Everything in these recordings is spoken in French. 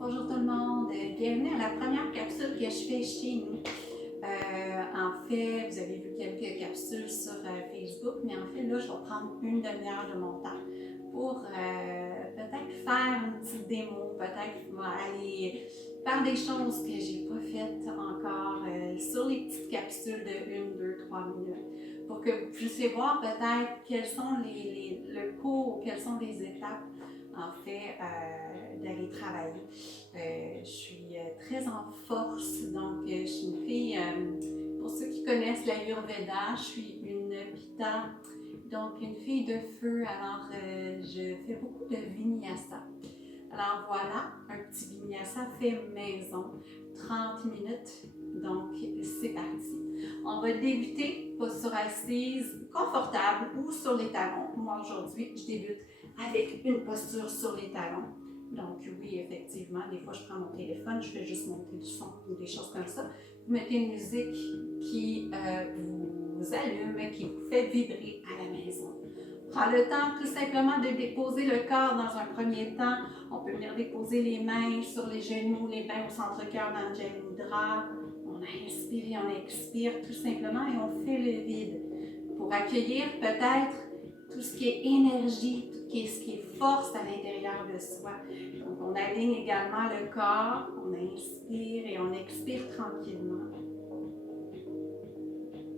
Bonjour tout le monde, bienvenue à la première capsule que je fais chez nous. En fait, vous avez vu quelques capsules sur Facebook, mais en fait, là, je vais prendre une demi-heure de mon temps pour peut-être faire une petite démo, peut-être aller faire des choses que j'ai pas faites encore sur les petites capsules de 1, 2, 3 minutes pour que vous puissiez voir peut-être quels sont le cours, quelles sont les étapes en fait d'aller travailler. Je suis très en force, donc je suis une fille, pour ceux qui connaissent l'Ayurveda, je suis une Pitta, donc une fille de feu, alors je fais beaucoup de Vinyasa. Alors voilà, un petit Vinyasa fait maison, 30 minutes, donc c'est parti. On va débuter posture assise, confortable ou sur les talons. Moi aujourd'hui, je débute avec une posture sur les talons. Donc oui, effectivement, des fois je prends mon téléphone, je fais juste monter le son ou des choses comme ça. Vous mettez une musique qui vous allume, qui vous fait vibrer à la maison. Prends le temps tout simplement de déposer le corps dans un premier temps. On peut venir déposer les mains sur les genoux, les mains au centre-cœur dans le Jai Mudra. On inspire et on expire tout simplement et on fait le vide pour accueillir peut-être tout ce qui est énergie, tout ce qui est force à l'intérieur de soi. Donc on aligne également le corps, on inspire et on expire tranquillement.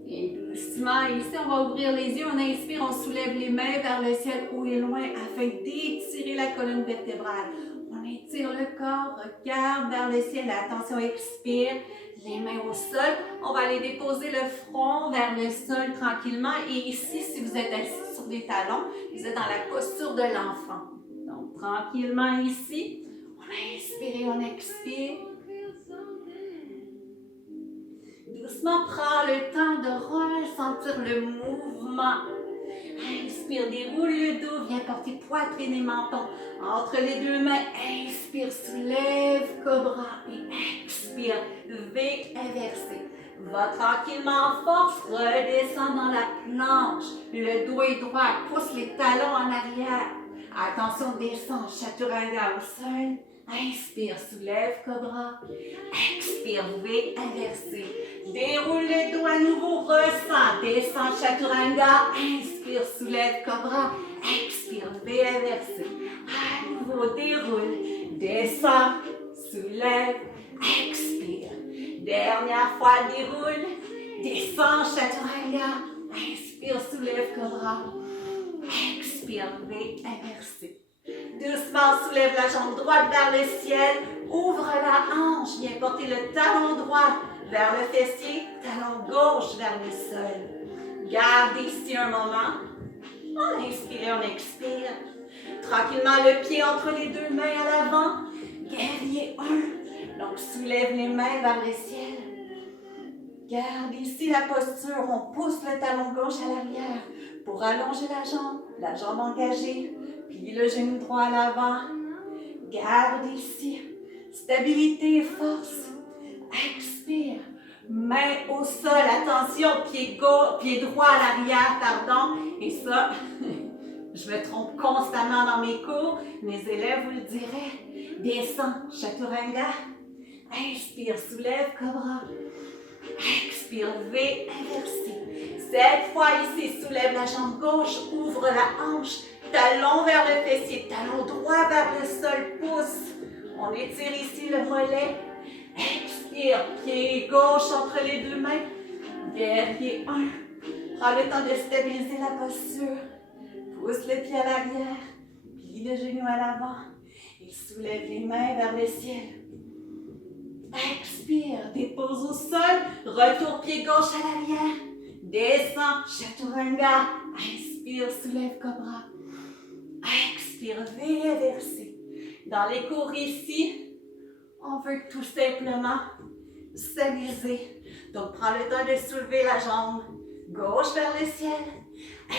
Et doucement, ici, on va ouvrir les yeux, on inspire, on soulève les mains vers le ciel haut et loin afin d'étirer la colonne vertébrale. On étire le corps, regarde vers le ciel, attention, expire, les mains au sol. On va aller déposer le front vers le sol tranquillement. Et ici, si vous êtes assis sur des talons, vous êtes dans la posture de l'enfant. Donc, tranquillement ici, on inspire et on expire. Doucement, prends le temps de ressentir le mouvement. Inspire, déroule le dos, viens porter poitrine et menton entre les deux mains. Inspire, soulève, cobra et expire, V inversé. Va tranquillement en force, redescends dans la planche. Le dos est droit, pousse les talons en arrière. Attention, descends, chaturanga au sol. Inspire, soulève, cobra. Expire, V inversé. Déroule le dos à nouveau, ressens, descends, chaturanga. Inspire, soulève, cobra. Expire, V inversé. À nouveau, déroule, descends, soulève, expire. Dernière fois, déroule, descends, chaturanga. Inspire, soulève, cobra. Expire, V inversé. Doucement, soulève la jambe droite vers le ciel. Ouvre la hanche. Viens porter le talon droit vers le fessier. Talon gauche vers le sol. Garde ici un moment. On inspire, on expire. Tranquillement, le pied entre les deux mains à l'avant. Guerrier 1. Donc, soulève les mains vers le ciel. Garde ici la posture. On pousse le talon gauche à l'arrière pour allonger la jambe engagée. Plie le genou droit à l'avant. Garde ici. Stabilité et force. Expire. Main au sol. Attention, pied droit à l'arrière, pardon. Et ça, je me trompe constamment dans mes cours. Mes élèves vous le diraient. Descends, chaturanga. Inspire, soulève, cobra. Expire, V inversé. Cette fois ici, soulève la jambe gauche, ouvre la hanche. Talon vers le fessier, talon droit vers le sol, pousse. On étire ici le mollet. Expire, pied gauche entre les deux mains. Guerrier 1. Prends le temps de stabiliser la posture. Pousse le pied à l'arrière. Plie le genou à l'avant. Et soulève les mains vers le ciel. Expire, dépose au sol. Retour pied gauche à l'arrière. Descends, chaturanga. Inspire, soulève, cobra. Expire, V inversé. Dans les cours ici, on veut tout simplement s'amuser. Donc, prends le temps de soulever la jambe gauche vers le ciel.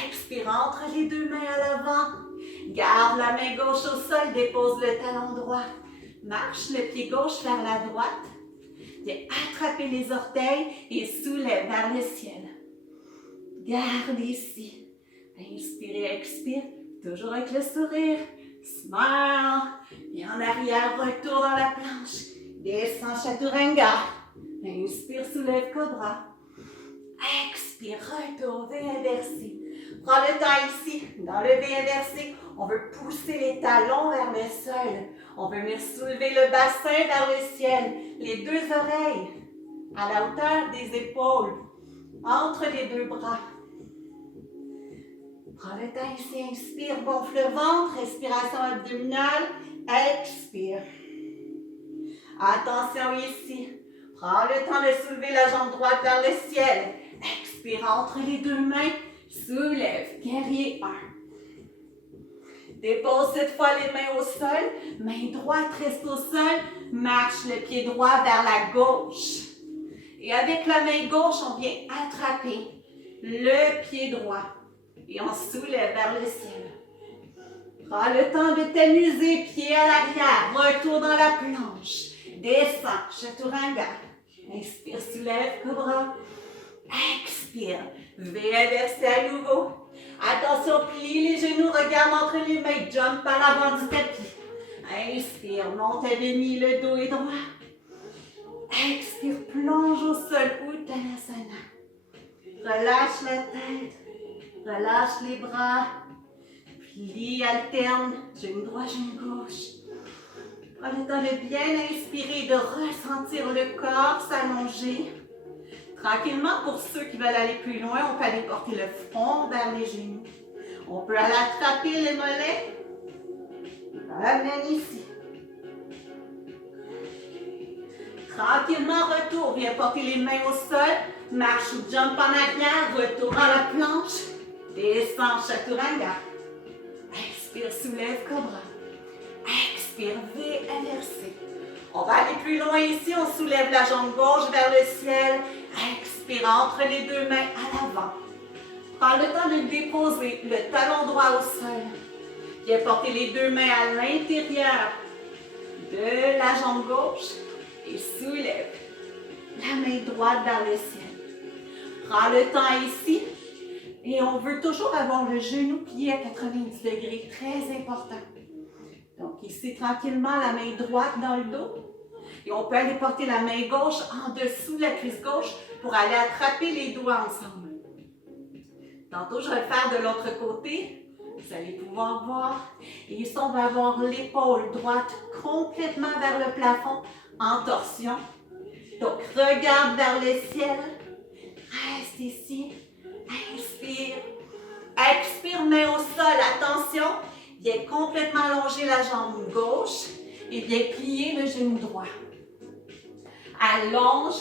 Expire entre les deux mains à l'avant. Garde la main gauche au sol, dépose le talon droit. Marche le pied gauche vers la droite. Viens attraper les orteils et soulève vers le ciel. Garde ici. Inspire et expire. Toujours avec le sourire. Smile. Et en arrière, retour dans la planche. Descends, chaturanga. Inspire, soulève, cobra. Expire, retour, V inversé. Prends le temps ici, dans le V inversé. On veut pousser les talons vers le sol. On veut venir soulever le bassin vers le ciel. Les deux oreilles à la hauteur des épaules, entre les deux bras. Prends le temps ici, inspire, gonfle le ventre, respiration abdominale, expire. Attention ici, prends le temps de soulever la jambe droite vers le ciel. Expire entre les deux mains, soulève, guerrier 1. Dépose cette fois les mains au sol, main droite reste au sol, marche le pied droit vers la gauche. Et avec la main gauche, on vient attraper le pied droit et on soulève vers le ciel. Prends le temps de t'amuser, pied à l'arrière, retour dans la planche. Descends, chaturanga. Inspire, soulève, cobra. Expire, V inversé à nouveau. Attention, plie les genoux, regarde entre les mains, jump à l'avant du tapis. Inspire, monte à demi, le dos est droit. Expire, plonge au sol, Uttanasana. Relâche la tête, relâche les bras. Plie, alterne, genou droit, genou gauche. Prends le temps de bien inspirer, de ressentir le corps s'allonger. Tranquillement, pour ceux qui veulent aller plus loin, on peut aller porter le front vers les genoux. On peut aller attraper les mollets. Ramène ici. Tranquillement, retour. Viens porter les mains au sol. Marche ou jump en arrière. Retour dans la planche. Descends, chaturanga. Expire, soulève, cobra. Expire, V inversé. On va aller plus loin ici. On soulève la jambe gauche vers le ciel. Expire entre les deux mains à l'avant. Prends le temps de déposer le talon droit au sol. Viens porter les deux mains à l'intérieur de la jambe gauche et soulève la main droite vers le ciel. Prends le temps ici et on veut toujours avoir le genou plié à 90 degrés, très important. Donc ici, tranquillement, la main droite dans le dos. Et on peut aller porter la main gauche en dessous de la cuisse gauche pour aller attraper les doigts ensemble. Tantôt, je vais le faire de l'autre côté. Vous allez pouvoir voir. Et ici, on va avoir l'épaule droite complètement vers le plafond en torsion. Donc, regarde vers le ciel. Reste ici. Inspire. Expire, main au sol. Attention. Viens complètement allonger la jambe gauche et viens plier le genou droit. Allonge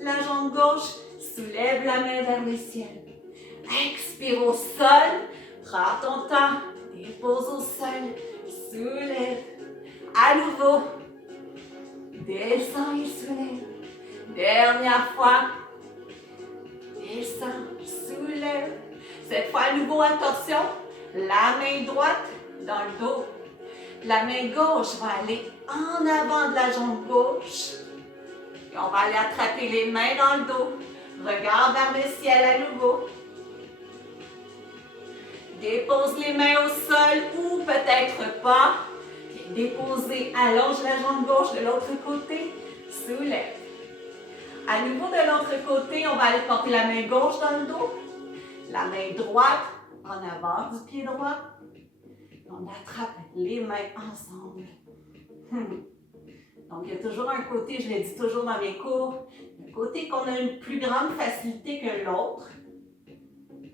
la jambe gauche, soulève la main vers le ciel. Expire au sol, prends ton temps, dépose au sol, soulève. À nouveau, descends et soulève. Dernière fois, descends, soulève. Cette fois à nouveau en torsion, la main droite dans le dos. La main gauche va aller en avant de la jambe gauche. Et on va aller attraper les mains dans le dos. Regarde vers le ciel à nouveau. Dépose les mains au sol ou peut-être pas. Déposer, allonge la jambe gauche de l'autre côté. Soulève. À nouveau de l'autre côté, on va aller porter la main gauche dans le dos. La main droite en avant du pied droit. On attrape les mains ensemble. Donc, il y a toujours un côté, je le dis toujours dans mes cours, un côté qu'on a une plus grande facilité que l'autre.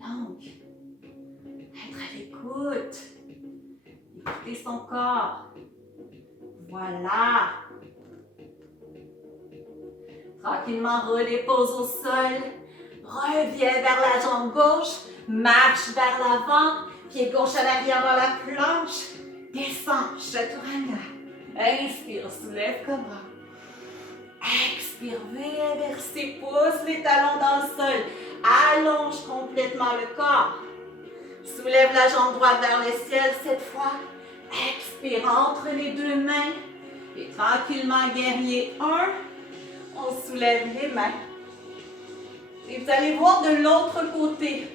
Donc, être à l'écoute. Écouter son corps. Voilà. Tranquillement, redépose au sol. Reviens vers la jambe gauche. Marche vers l'avant. Pied gauche à l'arrière dans la planche. Descends, chaturanga. Inspire, soulève cobra. Expire, V inversé. Pousse les talons dans le sol. Allonge complètement le corps. Soulève la jambe droite vers le ciel cette fois. Expire entre les deux mains. Et tranquillement, guerrier 1. On soulève les mains. Et vous allez voir de l'autre côté.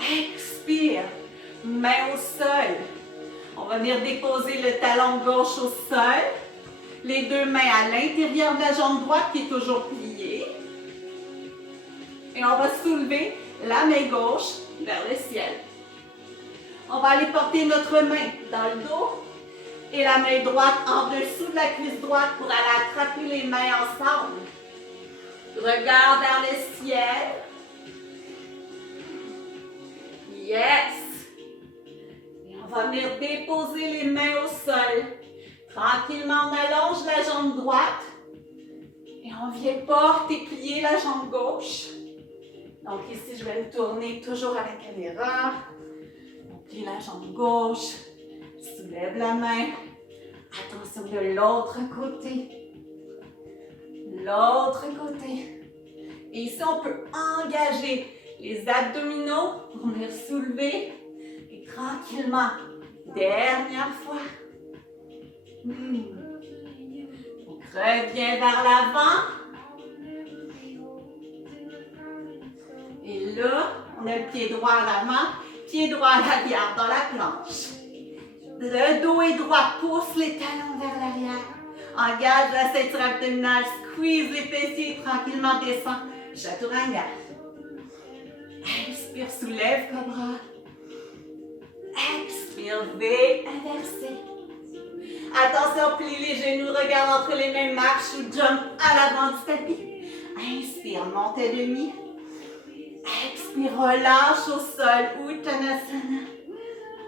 Expire. Main au sol. On On va venir déposer le talon gauche au sol. Les deux mains à l'intérieur de la jambe droite qui est toujours pliée. Et on va soulever la main gauche vers le ciel. On va aller porter notre main dans le dos et la main droite en dessous de la cuisse droite pour aller attraper les mains ensemble. Regard vers le ciel. Yes! Et on va venir déposer les mains au sol. Tranquillement, on allonge la jambe droite. Et on vient porter, plier la jambe gauche. Donc ici, je vais me tourner toujours à la caméra. On plie la jambe gauche. Soulève la main. Attention de l'autre côté. L'autre côté. Et ici, on peut engager les abdominaux pour venir soulever. Et tranquillement, dernière fois. On revient vers l'avant. Et là, on a le pied droit à l'avant, pied droit à l'arrière dans la planche. Le dos est droit, pousse les talons vers l'arrière. Engage la ceinture abdominale, squeeze les fessiers, tranquillement descend. Chaturanga. Inspire, soulève cobra. Expire, V inversé. Attention, plie les genoux, regarde entre les mains, marche ou jump à l'avant du tapis. Inspire, monte à demi. Expire, relâche au sol, Uttanasana.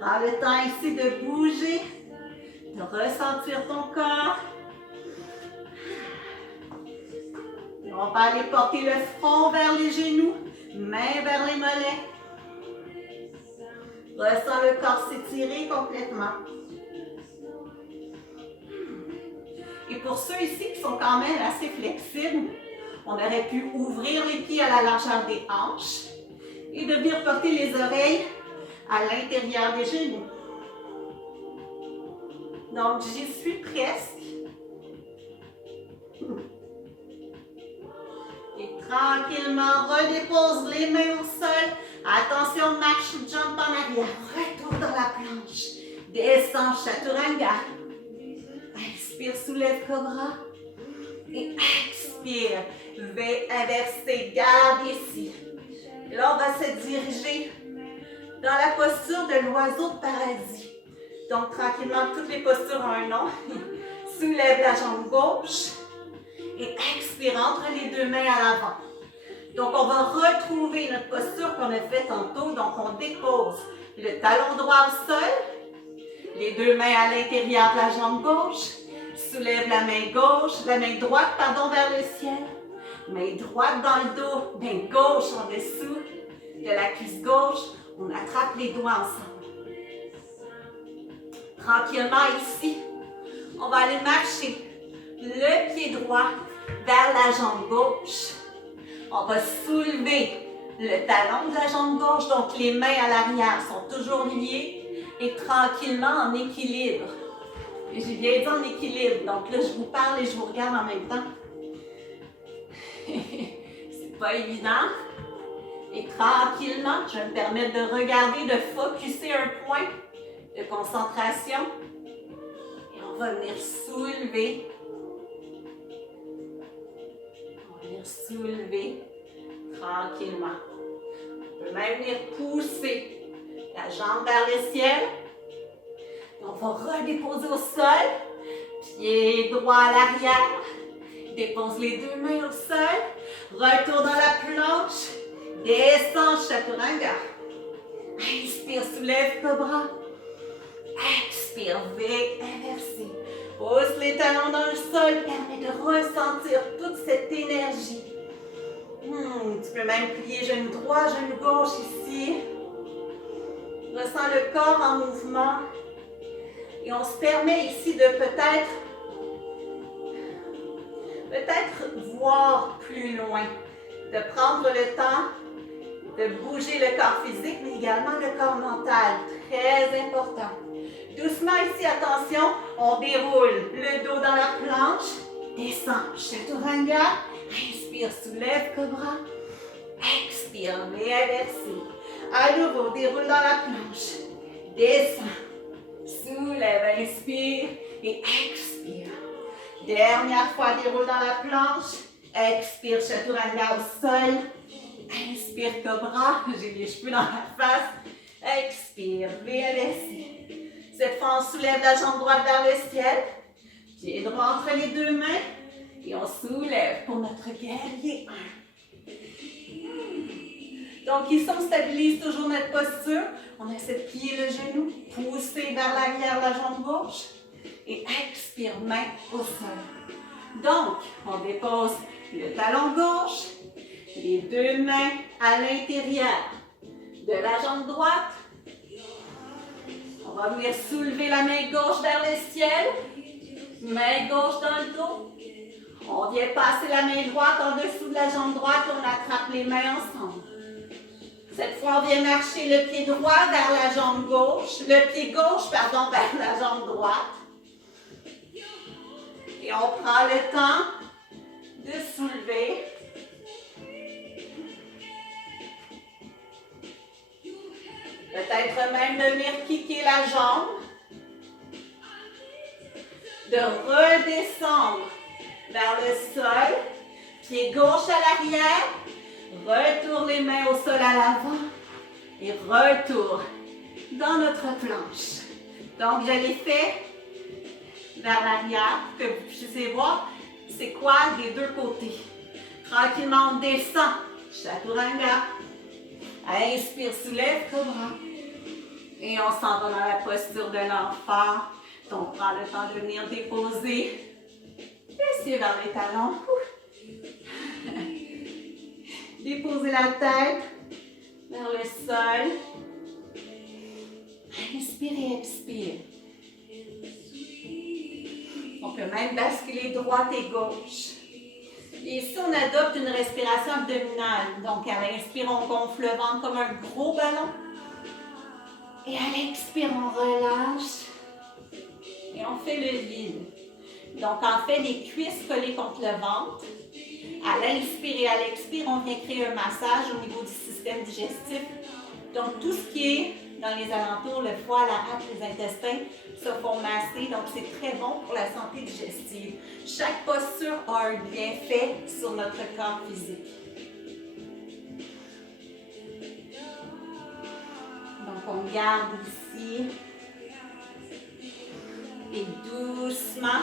Prends le temps ici de bouger, de ressentir ton corps. Et on va aller porter le front vers les genoux, mains vers les mollets. Ressens le corps s'étirer complètement. Et pour ceux ici qui sont quand même assez flexibles, on aurait pu ouvrir les pieds à la largeur des hanches et de venir porter les oreilles à l'intérieur des genoux. Donc, j'y suis presque. Et tranquillement, redépose les mains au sol. Attention, marche ou jump en arrière. Retour dans la planche. Descends, chaturanga. Inspire, soulève cobra. Et expire. V inversé, garde ici. Et là, on va se diriger dans la posture de l'oiseau de paradis. Donc, tranquillement, toutes les postures ont un nom. Soulève la jambe gauche. Et expire entre les deux mains à l'avant. Donc, on va retrouver notre posture qu'on a fait tantôt. Donc, on dépose le talon droit au sol. Les deux mains à l'intérieur de la jambe gauche. Soulève la main gauche, la main droite, pardon, vers le ciel. Main droite dans le dos, main gauche en dessous de la cuisse gauche. On attrape les doigts ensemble. Tranquillement ici, on va aller marcher le pied droit vers la jambe gauche. On va soulever le talon de la jambe gauche, donc les mains à l'arrière sont toujours liées et tranquillement en équilibre. Et j'ai bien dit en équilibre, donc là je vous parle et je vous regarde en même temps. C'est pas évident. Et tranquillement, je vais me permettre de regarder, de focusser un point de concentration. Et on va venir soulever. On va venir soulever tranquillement. On peut même venir pousser la jambe vers le ciel. Et on va redéposer au sol. Pied droit à l'arrière. Dépose les deux mains au sol. Retour dans la planche. Descends, chaturanga. Inspire, soulève cobra. Expire, V inversé. Pose les talons dans le sol. Permet de ressentir toute cette énergie. Tu peux même plier genou droit, genou gauche ici. Ressens le corps en mouvement. Et on se permet ici de peut-être voir plus loin. De prendre le temps de bouger le corps physique, mais également le corps mental. Très important. Doucement ici, attention, on déroule le dos dans la planche. Descend, chaturanga. Inspire, soulève cobra. Expire, mais inversé. À nouveau, déroule dans la planche. Descend, Soulève, inspire et expire. Dernière fois, déroule dans la planche. Expire, chaturanga au sol. Inspire, cobra. J'ai les cheveux dans la face. Expire, VLSI. Cette fois, on soulève la jambe droite vers le ciel. Pied droit entre les deux mains. Et on soulève pour notre guerrier 1. Donc ici, on stabilise toujours notre posture. On essaie de plier le genou, pousser vers l'arrière la jambe gauche. Et expire, main au sol. Donc, on dépose le talon gauche, les deux mains à l'intérieur de la jambe droite. On va venir soulever la main gauche vers le ciel. Main gauche dans le dos. On vient passer la main droite en dessous de la jambe droite et on attrape les mains ensemble. Cette fois, on vient marcher le pied droit vers la jambe gauche, le pied gauche, pardon, vers la jambe droite. Et on prend le temps de soulever. Peut-être même de venir kicker la jambe. De redescendre vers le sol. Pied gauche à l'arrière. Retourne les mains au sol à l'avant. Et retour dans notre planche. Donc, je l'ai fait vers l'arrière, que vous puissiez voir c'est quoi des deux côtés. Tranquillement, on descend. Chaturanga. Inspire, soulève, cobra. Et on s'en va dans la posture de l'enfant. Donc, prends le temps de venir déposer les pieds vers les talons. Déposer la tête vers le sol. Inspire et expire. On peut même basculer droite et gauche. Et ici, on adopte une respiration abdominale. Donc, à l'inspire, on gonfle le ventre comme un gros ballon. Et à l'expire, on relâche. Et on fait le vide. Donc, en fait, les cuisses collées contre le ventre. À l'inspire et à l'expire, on vient créer un massage au niveau du système digestif. Donc, tout ce qui est dans les alentours, le foie, la rate, les intestins, se font masser. Donc, c'est très bon pour la santé digestive. Chaque posture a un bienfait sur notre corps physique. Donc, on garde ici. Et doucement,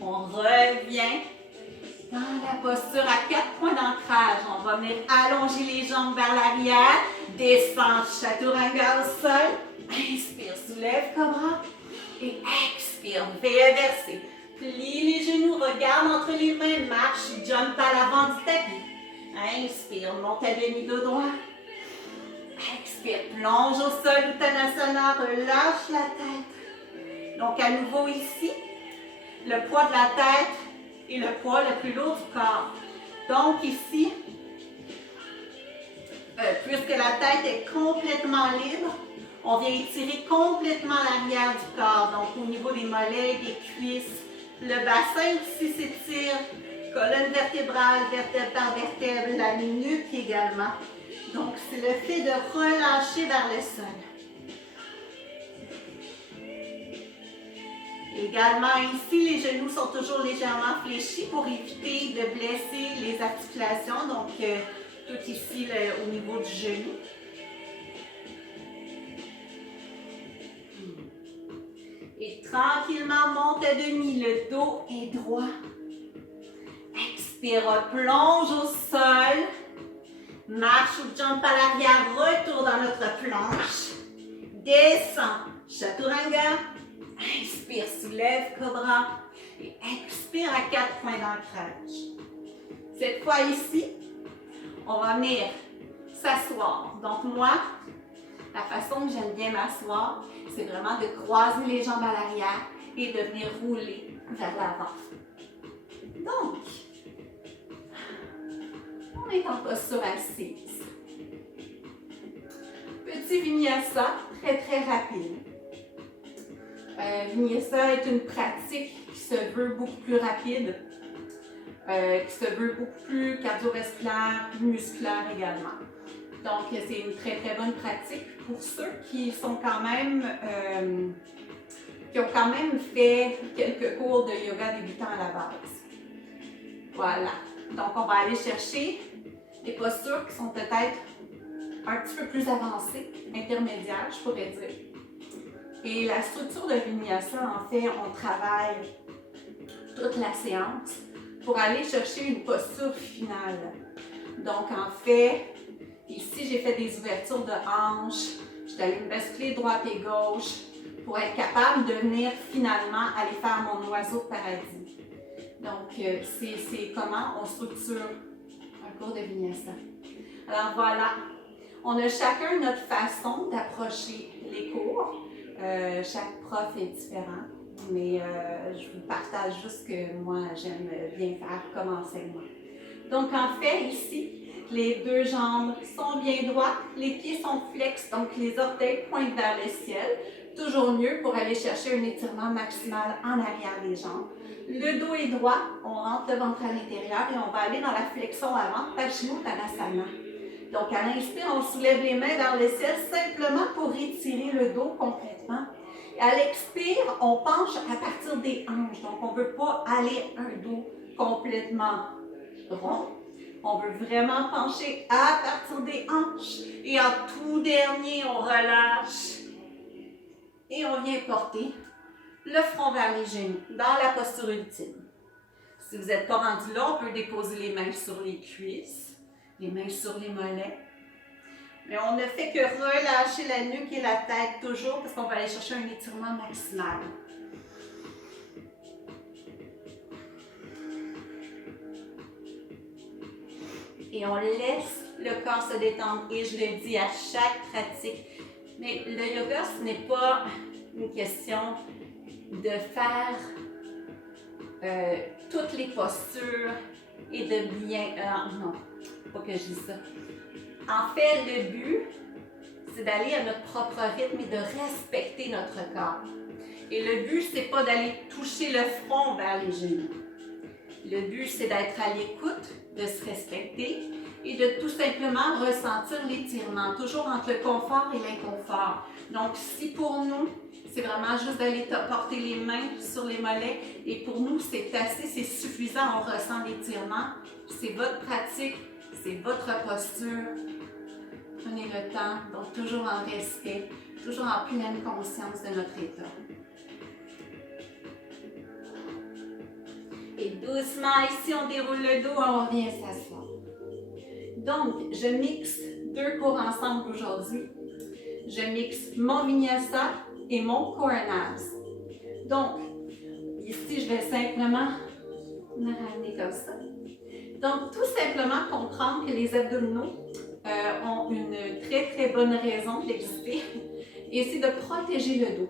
on revient dans la posture à 4 points d'ancrage. On va venir allonger les jambes vers l'arrière. Descendre, chaturanga au sol. Inspire, soulève, cobra. Et expire, réinverser. Plie les genoux, regarde entre les mains, marche, jump à l'avant du tapis. Inspire, monte à demi-dos droit. Expire, plonge au sol, Uttanasana, relâche la tête. Donc à nouveau ici, le poids de la tête est le poids le plus lourd du corps. Donc ici, puisque la tête est complètement libre, on vient étirer complètement l'arrière du corps. Donc au niveau des mollets, des cuisses, le bassin aussi s'étire, colonne vertébrale, vertèbre par vertèbre, la nuque également. Donc c'est le fait de relâcher vers le sol. Également ici, les genoux sont toujours légèrement fléchis pour éviter de blesser les articulations. Donc tout ici au niveau du genou. Et tranquillement, monte à demi, le dos est droit. Expire, plonge au sol. Marche ou jump à l'arrière, retour dans notre planche. Descend, chaturanga. Inspire, soulève, cobra. Et expire à 4 points d'ancrage. Cette fois ici, on va venir s'asseoir. Donc moi, la façon que j'aime bien m'asseoir, c'est vraiment de croiser les jambes à l'arrière et de venir rouler vers l'avant. Donc, on est en posture assise. Petit vinyasa, très très rapide. Vinyasa est une pratique qui se veut beaucoup plus rapide, qui se veut beaucoup plus cardiovasculaire, musculaire également. Donc, c'est une très très bonne pratique pour ceux qui sont quand même qui ont quand même fait quelques cours de yoga débutant à la base. Voilà. Donc, on va aller chercher des postures qui sont peut-être un petit peu plus avancées, intermédiaires, je pourrais dire. Et la structure de Vinyasa, en fait, on travaille toute la séance pour aller chercher une posture finale. Donc, en fait, ici, j'ai fait des ouvertures de hanches. Je suis allée me basculer droite et gauche pour être capable de venir finalement aller faire mon oiseau de paradis. Donc, c'est comment on structure un cours de Vinyasa. Alors voilà, on a chacun notre façon d'approcher les cours. Chaque prof est différent, mais je vous partage juste ce que moi j'aime bien faire comme enseignement. Donc en fait, ici, les deux jambes sont bien droites, les pieds sont flex, donc les orteils pointent vers le ciel. Toujours mieux pour aller chercher un étirement maximal en arrière des jambes. Le dos est droit, on rentre le ventre à l'intérieur et on va aller dans la flexion avant, Paschimottanasana. Donc à l'inspire, on soulève les mains vers le ciel simplement pour étirer le dos complètement. Et à l'expire, on penche à partir des hanches. Donc on ne veut pas aller un dos complètement rond. On veut vraiment pencher à partir des hanches. Et en tout dernier, on relâche. Et on vient porter le front vers les genoux, dans la posture ultime. Si vous n'êtes pas rendu là, on peut déposer les mains sur les cuisses, les mains sur les mollets. Mais on ne fait que relâcher la nuque et la tête toujours parce qu'on va aller chercher un étirement maximal. Et on laisse le corps se détendre. Et je le dis à chaque pratique. Mais le yoga, ce n'est pas une question de faire toutes les postures et de bien... non, pas que je dise ça. En fait, le but, c'est d'aller à notre propre rythme et de respecter notre corps. Et le but, c'est pas d'aller toucher le front vers les genoux. Le but, c'est d'être à l'écoute, de se respecter et de tout simplement ressentir l'étirement, toujours entre le confort et l'inconfort. Donc, si pour nous, c'est vraiment juste d'aller porter les mains sur les mollets et pour nous, c'est assez, c'est suffisant, on ressent l'étirement. C'est votre pratique, c'est votre posture. Prenez le temps, donc toujours en respect, toujours en pleine conscience de notre état. Et doucement, ici, on déroule le dos, on revient s'asseoir. Donc, je mixe deux cours ensemble aujourd'hui. Je mixe mon Vinyasa et mon Core and Abs. Donc, ici, je vais simplement me ramener comme ça. Donc, tout simplement comprendre que les abdominaux ont une très bonne raison d'exister et c'est de protéger le dos.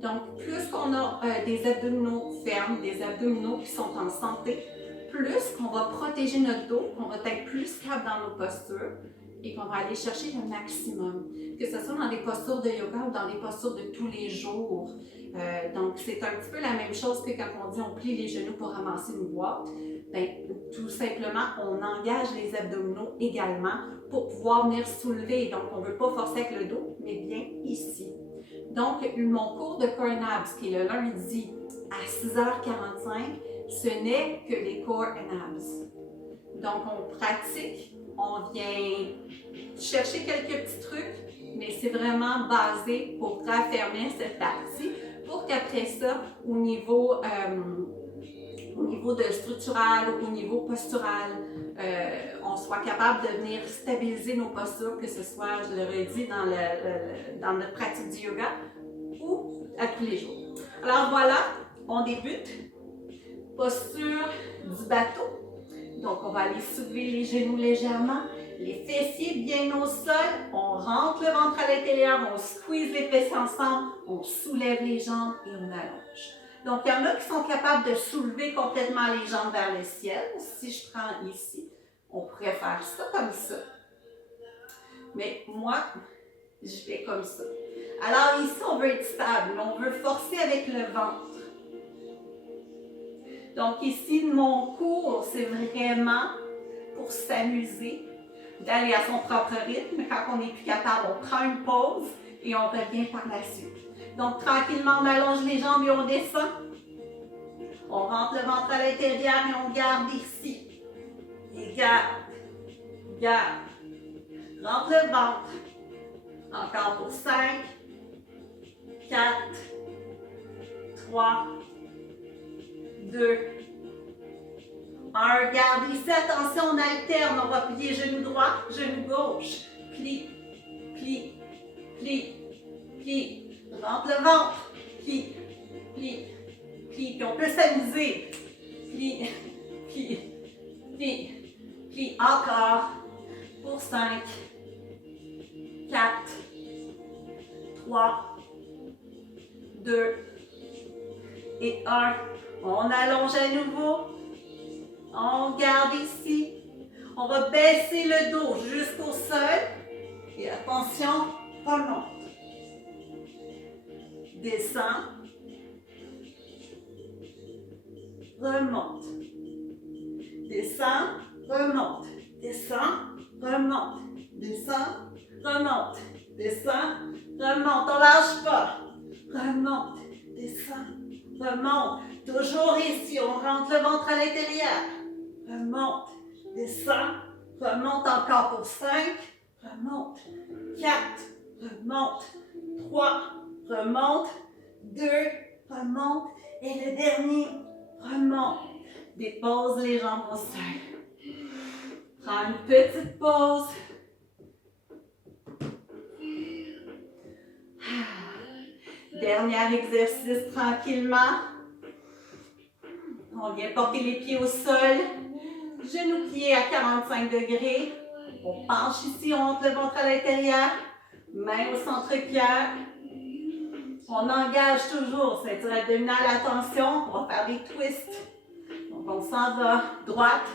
Donc, plus qu'on a des abdominaux fermes, des abdominaux qui sont en santé, plus qu'on va protéger notre dos, qu'on va être plus stable dans nos postures et qu'on va aller chercher le maximum. Que ce soit dans des postures de yoga ou dans des postures de tous les jours. Donc, c'est un petit peu la même chose que quand on dit on plie les genoux pour ramasser une boîte. Bien, tout simplement, on engage les abdominaux également pour pouvoir venir soulever. Donc, on ne veut pas forcer avec le dos, mais bien ici. Donc, mon cours de Core and Abs, qui est le lundi à 6h45, ce n'est que les Core and Abs. Donc, on pratique, on vient chercher quelques petits trucs, mais c'est vraiment basé pour raffermir cette partie, pour qu'après ça, au niveau de structural, au niveau postural, on soit capable de venir stabiliser nos postures, que ce soit, je le redis, dans notre pratique du yoga ou à tous les jours. Alors voilà, on débute. Posture du bateau. Donc, on va aller soulever les genoux légèrement, les fessiers bien au sol, on rentre le ventre à l'intérieur, on squeeze les fessiers ensemble, on soulève les jambes et on allonge. Donc, il y en a qui sont capables de soulever complètement les jambes vers le ciel. Si je prends ici, on pourrait faire ça comme ça. Mais moi, je fais comme ça. Alors ici, on veut être stable, on veut forcer avec le ventre. Donc ici, mon cours, c'est vraiment pour s'amuser, d'aller à son propre rythme. Quand on n'est plus capable, on prend une pause et on revient par la suite. Donc, tranquillement, on allonge les jambes et on descend. On rentre le ventre à l'intérieur et on garde ici. Et garde. Garde. Rentre le ventre. Encore pour 5, 4, 3, 2, 1. Garde ici. Attention, on alterne. On va plier genou droit, genou gauche. Plie, plie, plie, plie. Rentre le ventre. Plie, plie, plie. Puis on peut s'amuser. Plie, plie, plie, plie. Encore. Pour 5, 4, 3, 2 et 1. On allonge à nouveau. On garde ici. On va baisser le dos jusqu'au sol. Et attention, remonte. Descend. Remonte. Descend, remonte. Descend, remonte. Descend, remonte. Descend, remonte. On lâche pas. Remonte, descend, remonte. Toujours ici, on rentre le ventre à l'intérieur. Remonte, descend, remonte encore pour 5. Remonte, 4, remonte, 3, remonte, 2, remonte. Et le dernier, remonte. Dépose les jambes au sol. Prends une petite pause. Dernier exercice tranquillement. On vient porter les pieds au sol. Genoux pliés à 45 degrés. On penche ici, on monte le ventre à l'intérieur. Main au centre-cœur. On engage toujours ceinture abdominale. Attention, on va faire des twists. Donc on s'en va. Droite,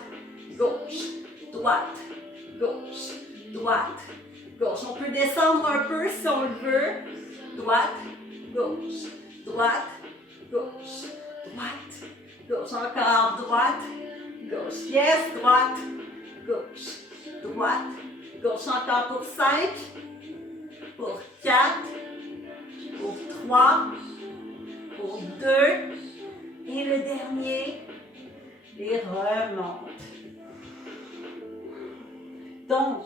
gauche, droite, gauche, droite, gauche. On peut descendre un peu si on le veut. Droite, gauche, droite, gauche, droite, gauche. Encore droite, gauche. Yes, droite, gauche, droite, gauche. Encore pour 5, pour 4, pour 3, pour 2. Et le dernier, et remonte. Donc,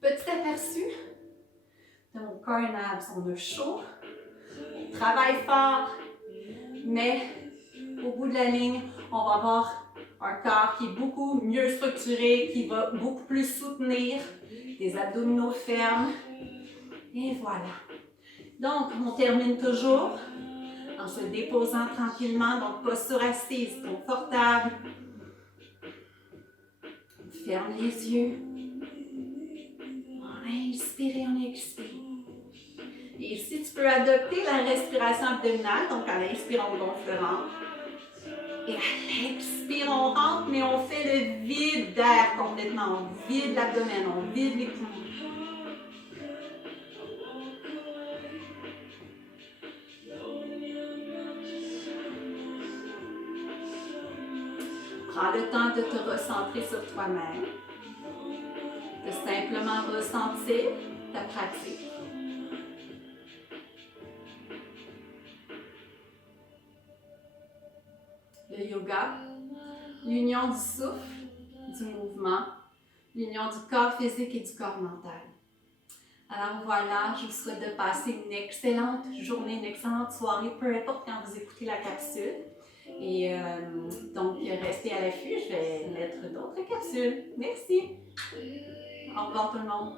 petit aperçu de mon corps and abs. On a chaud, on travaille fort, mais au bout de la ligne, on va avoir un corps qui est beaucoup mieux structuré, qui va beaucoup plus soutenir, des abdominaux fermes. Et voilà. Donc, on termine toujours en se déposant tranquillement, donc posture assise, confortable. On ferme les yeux. On inspire et on expire. Et ici, tu peux adopter la respiration abdominale, donc à l'inspire, on gonfle le ventre. Et à l'expire, on rentre, mais on fait le vide d'air complètement. On vide l'abdomen, on vide les poumons. Prends le temps de te recentrer sur toi-même, de simplement ressentir ta pratique. Le yoga, l'union du souffle, du mouvement, l'union du corps physique et du corps mental. Alors voilà, je vous souhaite de passer une excellente journée, une excellente soirée, peu importe quand vous écoutez la capsule. Et donc, restez à l'affût, je vais mettre d'autres capsules. Merci. Au revoir tout le monde.